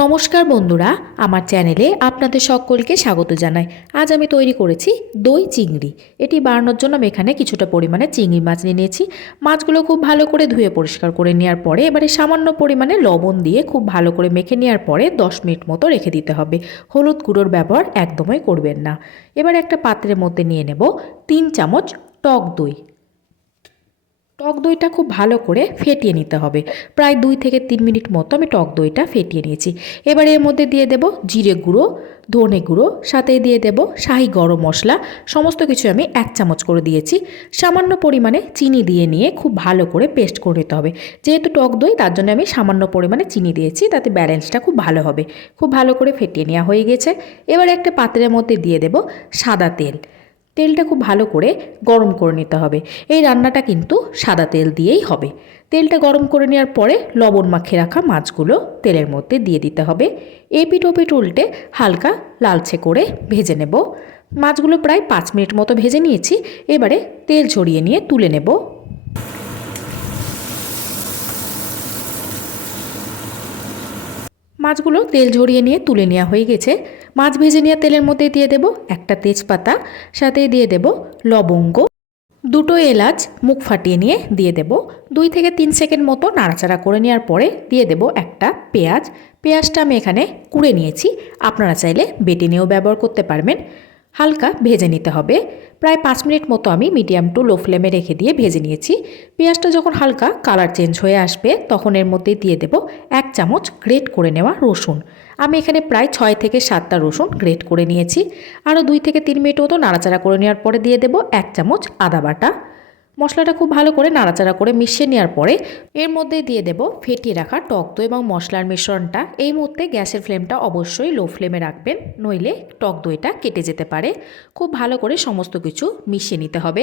নমস্কার বন্ধুরা, আমার চ্যানেলে আপনাদের সকলকে স্বাগত জানাই। আজ আমি তৈরি করেছি দই চিংড়ি। এটি বানানোর জন্য আমি এখানে কিছুটা পরিমাণে চিংড়ি মাছ নিয়ে নিয়েছি। মাছগুলো খুব ভালো করে ধুয়ে পরিষ্কার করে নেওয়ার পরে এবারে সামান্য পরিমাণে লবণ দিয়ে খুব ভালো করে মেখে নেওয়ার পরে 10 মিনিট মতো রেখে দিতে হবে। হলুদ গুঁড়োর ব্যবহার একদমই করবেন না। এবার একটা পাত্রের মধ্যে নিয়ে নেব 3 চামচ টক দই। টক দইটা খুব ভালো করে ফেটিয়ে নিতে হবে। প্রায় 2 থেকে 3 মিনিট মতো আমি টক দইটা ফেটিয়ে নিয়েছি। এবার এর মধ্যে দিয়ে দেব জিরে গুঁড়ো, ধনে গুঁড়ো, সাথে দিয়ে দেব শাহি গরম মশলা। সমস্ত কিছু আমি 1 চামচ করে দিয়েছি। সামান্য পরিমাণে চিনি দিয়ে নিয়ে খুব ভালো করে পেস্ট করে নিতে হবে। যেহেতু টক দই তার জন্য আমি সামান্য পরিমাণে চিনি দিয়েছি, তাতে ব্যালেন্সটা খুব ভালো হবে। খুব ভালো করে ফেটিয়ে নেওয়া হয়ে গেছে। এবার একটা পাত্রের মধ্যে দিয়ে দেব সাদা তেল। তেলটা খুব ভালো করে গরম করে নিতে হবে। এই রান্নাটা কিন্তু সাদা তেল দিয়েই হবে। তেলটা গরম করে নেওয়ার পরে লবণ মাখিয়ে রাখা মাছগুলো তেলের মধ্যে দিয়ে দিতে হবে। এপিঠ ওপিঠ উল্টে হালকা লালচে করে ভেজে নেব। মাছগুলো প্রায় 5 মিনিট মতো ভেজে নিয়েছি। এবারে তেল ঝরিয়ে নিয়ে তুলে নেব। মাছগুলো তেল ঝরিয়ে নিয়ে তুলে নেওয়া হয়ে গেছে। মাছ ভেজে নেওয়া তেলের মধ্যে দিয়ে দেব একটা তেজপাতা, সাথে দিয়ে দেব লবঙ্গ, 2টো এলাচ মুখ ফাটিয়ে নিয়ে দিয়ে দেব। 2 থেকে 3 সেকেন্ড মতো নাড়াচাড়া করে নেওয়ার পরে দিয়ে দেব একটা পেঁয়াজ। পেঁয়াজটা আমি এখানে কুড়ে নিয়েছি, আপনারা চাইলে বেটে নিয়েও ব্যবহার করতে পারবেন। হালকা ভেজে নিতে হবে। প্রায় 5 মিনিট মতো আমি মিডিয়াম টু লো ফ্লেমে রেখে দিয়ে ভেজে নিয়েছি। পেঁয়াজটা যখন হালকা কালার চেঞ্জ হয়ে আসবে তখন এর মধ্যে দিয়ে দেব 1 চামচ গ্রেট করে নেওয়া রসুন। আমি এখানে প্রায় 6 থেকে 7টা রসুন গ্রেট করে নিয়েছি। আরও 2 থেকে 3 মিনিট মতো নাড়াচাড়া করে নেওয়ার পরে দিয়ে দেব 1 চামচ আদা বাটা। মশলাটা খুব ভালো করে নাড়াচাড়া করে মিশিয়ে নেওয়ার পরে এর মধ্যে দিয়ে দেব ফেটিয়ে রাখা টক দই এবং মশলার মিশ্রণটা। এই মুহূর্তে গ্যাসের ফ্লেমটা অবশ্যই লো ফ্লেমে রাখবেন, নইলে টক দইটা কেটে যেতে পারে। খুব ভালো করে সমস্ত কিছু মিশিয়ে নিতে হবে।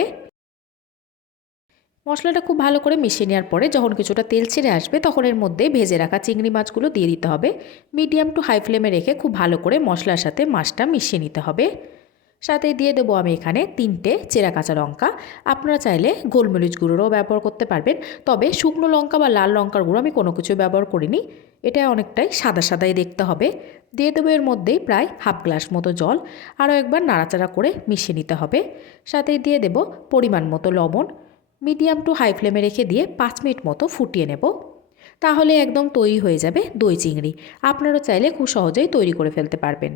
মশলাটা খুব ভালো করে মিশিয়ে নেওয়ার পরে যখন কিছুটা তেল ছেড়ে আসবে তখন এর মধ্যে ভেজে রাখা চিংড়ি মাছগুলো দিয়ে দিতে হবে। মিডিয়াম টু হাই ফ্লেমে রেখে খুব ভালো করে মশলার সাথে মাছটা মিশিয়ে নিতে হবে। সাথে দিয়ে দেবো আমি এখানে 3টে চেরা কাঁচা লঙ্কা। আপনারা চাইলে গোলমরিচ গুঁড়োরও ব্যবহার করতে পারবেন, তবে শুকনো লঙ্কা বা লাল লঙ্কার গুঁড়ো আমি কোনো কিছু ব্যবহার করিনি। এটা অনেকটাই সাদা সাদাই দেখতে হবে। দিয়ে দেবো এর মধ্যেই প্রায় হাফ গ্লাস মতো জল। আরও একবার নাড়াচাড়া করে মিশিয়ে নিতে হবে। সাথে দিয়ে দেব পরিমাণ মতো লবণ। মিডিয়াম টু হাই ফ্লেমে রেখে দিয়ে 5 মিনিট মতো ফুটিয়ে নেব। তাহলে একদম তৈরি হয়ে যাবে দই চিংড়ি। আপনারা চাইলে খুব সহজেই তৈরি করে ফেলতে পারবেন।